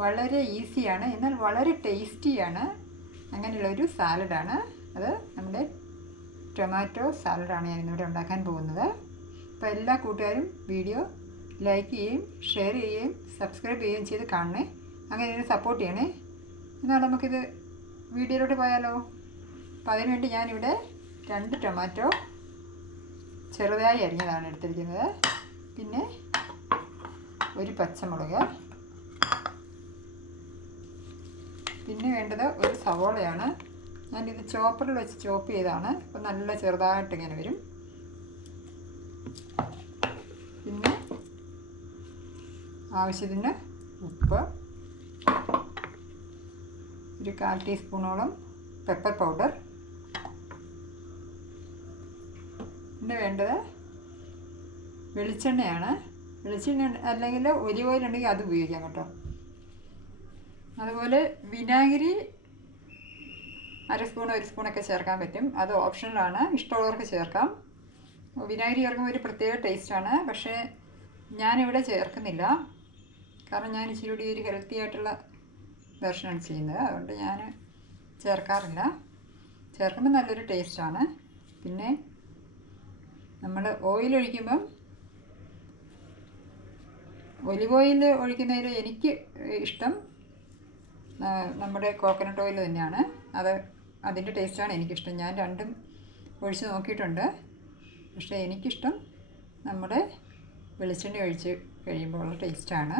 വളരെ ഈസിയാണ്, എന്നാൽ വളരെ ടേസ്റ്റിയാണ്. അങ്ങനെയുള്ളൊരു സാലഡാണ് അത്. നമ്മുടെ ടൊമാറ്റോ സാലഡാണ് ഞാനിന്നിവിടെ ഉണ്ടാക്കാൻ പോകുന്നത്. അപ്പോൾ എല്ലാ കൂട്ടുകാരും വീഡിയോ ലൈക്ക് ചെയ്യുകയും ഷെയർ ചെയ്യുകയും സബ്സ്ക്രൈബ് ചെയ്യുകയും ചെയ്ത് കാണണേ. അങ്ങനെ ഇതിനെ സപ്പോർട്ട് ചെയ്യണേ. എന്നാൽ നമുക്കിത് വീഡിയോയിലോട്ട് പോയാലോ? അപ്പോൾ അതിനുവേണ്ടി ഞാനിവിടെ 2 ടൊമാറ്റോ ചെറുതായി അരിഞ്ഞതാണ് എടുത്തിരിക്കുന്നത്. പിന്നെ ഒരു പച്ചമുളക്, പിന്നെ വേണ്ടത് ഒരു സവോളയാണ്. ഞാനിത് ചോപ്പറിൽ വെച്ച് ചോപ്പ് ചെയ്താണ്. അപ്പോൾ നല്ല ചെറുതായിട്ട് ഇങ്ങനെ വരും. പിന്നെ ആവശ്യത്തിന് ഉപ്പ്, ഒരു 1/4 ടീസ്പൂണോളം പെപ്പർ പൗഡർ. പിന്നെ വേണ്ടത് വെളിച്ചെണ്ണയാണ്. വെളിച്ചെണ്ണ അല്ലെങ്കിൽ ഒലിവ് ഓയിൽ ഉണ്ടെങ്കിൽ അത് ഉപയോഗിക്കാം കേട്ടോ. അതുപോലെ വിനാഗിരി 1/2 സ്പൂൺ 1 സ്പൂണൊക്കെ ചേർക്കാൻ പറ്റും. അത് ഓപ്ഷണലാണ്, ഇഷ്ടമുള്ളവർക്ക് ചേർക്കാം. വിനാഗിരി ചേർക്കുമ്പോൾ ഒരു പ്രത്യേക ടേസ്റ്റാണ്. പക്ഷേ ഞാനിവിടെ ചേർക്കുന്നില്ല, കാരണം ഞാൻ ഇച്ചിരി കൂടി ഒരു ഹെൽത്തി ആയിട്ടുള്ള വെർഷനാണ് ചെയ്യുന്നത്. അതുകൊണ്ട് ഞാൻ ചേർക്കാറില്ല. ചേർക്കുമ്പോൾ നല്ലൊരു ടേസ്റ്റാണ്. പിന്നെ നമ്മൾ ഓയിൽ ഒഴിക്കുമ്പം ഒലിവ് ഓയിൽ ഒഴിക്കുന്നതിൽ എനിക്ക് ഇഷ്ടം നമ്മുടെ കോക്കനട്ട് ഓയിൽ തന്നെയാണ്. അതിൻ്റെ ടേസ്റ്റാണ് എനിക്കിഷ്ടം. ഞാൻ രണ്ടും ഒഴിച്ച് നോക്കിയിട്ടുണ്ട്. പക്ഷേ എനിക്കിഷ്ടം നമ്മുടെ വെളിച്ചെണ്ണ ഒഴിച്ച് കഴിയുമ്പോൾ ഉള്ള ടേസ്റ്റാണ്.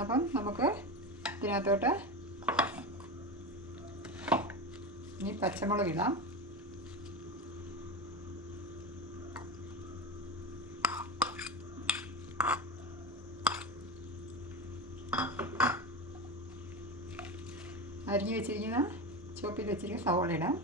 അപ്പം നമുക്ക് ഇതിനകത്തോട്ട് ഇനി പച്ചമുളക് ഇടാം. അരിഞ്ഞ് വെച്ചിരിക്കുന്ന ചോപ്പ് ചെയ്ത് വെച്ചിരിക്കുന്ന സവോള ഇടാം.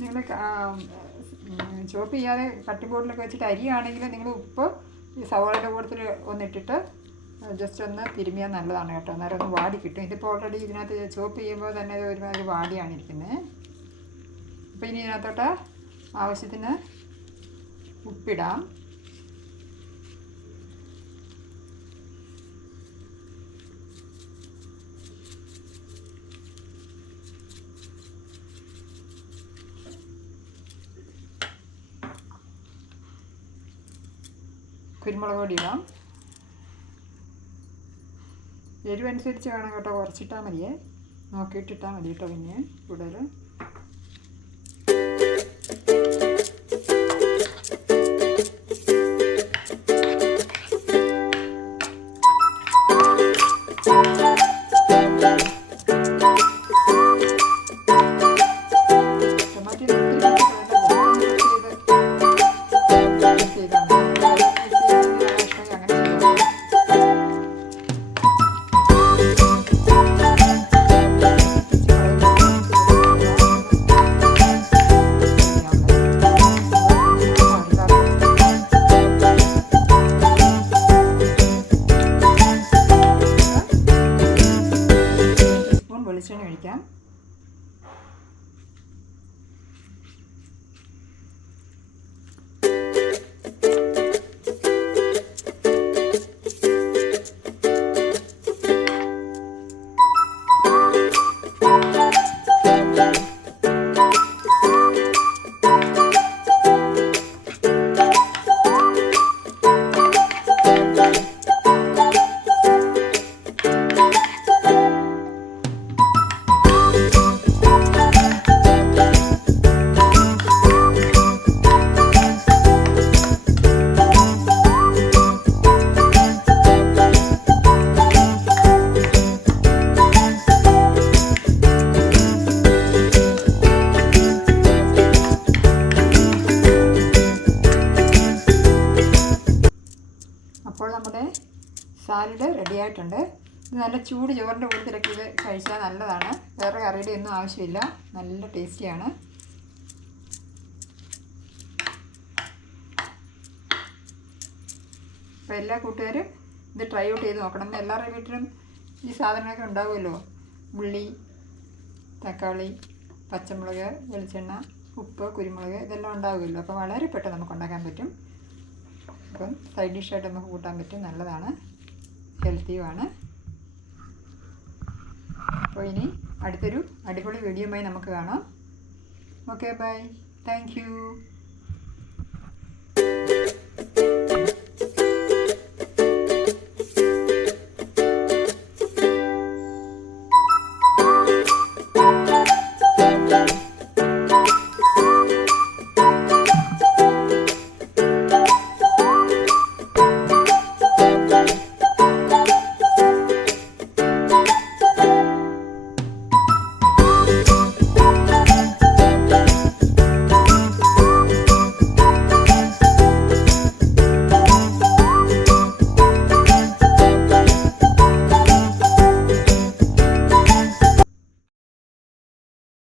നിങ്ങൾ ചോപ്പ് ചെയ്യാതെ കട്ടിംഗ് ബോർഡിലൊക്കെ വെച്ചിട്ട് അരിയാണെങ്കിൽ നിങ്ങൾ ഉപ്പ് ഈ സവാളയുടെ കൂട്ടത്തിൽ ഒന്നിട്ടിട്ട് ജസ്റ്റ് ഒന്ന് തിരുമിയാൽ നല്ലതാണ് കേട്ടോ. അന്നേരം ഒന്ന് വാടി കിട്ടും. ഇതിപ്പോൾ ഓൾറെഡി ഇതിനകത്ത് ചോപ്പ് ചെയ്യുമ്പോൾ തന്നെ ഒരുമാതിരി വാടിയാണ് ഇരിക്കുന്നത്. അപ്പോൾ ഇനി ഇതിനകത്തോട്ട് ആവശ്യത്തിന് ഉപ്പിടാം. കുരുമുളക് പൊടി ഇടാം. എരിവനുസരിച്ച് വേണം കേട്ടോ, കുറച്ചിട്ടാൽ മതിയേ. നോക്കിയിട്ടിട്ടാൽ മതി കേട്ടോ. പിന്നെ കൂടുതൽ ആയിട്ടുണ്ട്. ഇത് നല്ല ചൂട് ചോറിൻ്റെ കൂട്ടത്തിലൊക്കെ ഇത് കഴിച്ചാൽ നല്ലതാണ്. വേറെ കറിയുടെ ഒന്നും ആവശ്യമില്ല. നല്ല ടേസ്റ്റിയാണ്. അപ്പോൾ എല്ലാ കൂട്ടുകാരും ഇത് ട്രൈ ഔട്ട് ചെയ്ത് നോക്കണം. എല്ലാവരുടെ വീട്ടിലും ഈ സാധനങ്ങളൊക്കെ ഉണ്ടാവുമല്ലോ. ഉള്ളി, തക്കാളി, പച്ചമുളക്, വെളിച്ചെണ്ണ, ഉപ്പ്, കുരുമുളക് ഇതെല്ലാം ഉണ്ടാവുമല്ലോ. അപ്പോൾ വളരെ പെട്ടെന്ന് നമുക്ക് ഉണ്ടാക്കാൻ പറ്റും. അപ്പം സൈഡ് ഡിഷായിട്ട് നമുക്ക് കൂട്ടാൻ പറ്റും. നല്ലതാണ്, ഹെൽത്തിയുമാണ്. അപ്പോൾ ഇനി അടുത്തൊരു അടിപൊളി വീഡിയോയുമായി നമുക്ക് കാണാം. Okay, bye. Thank U.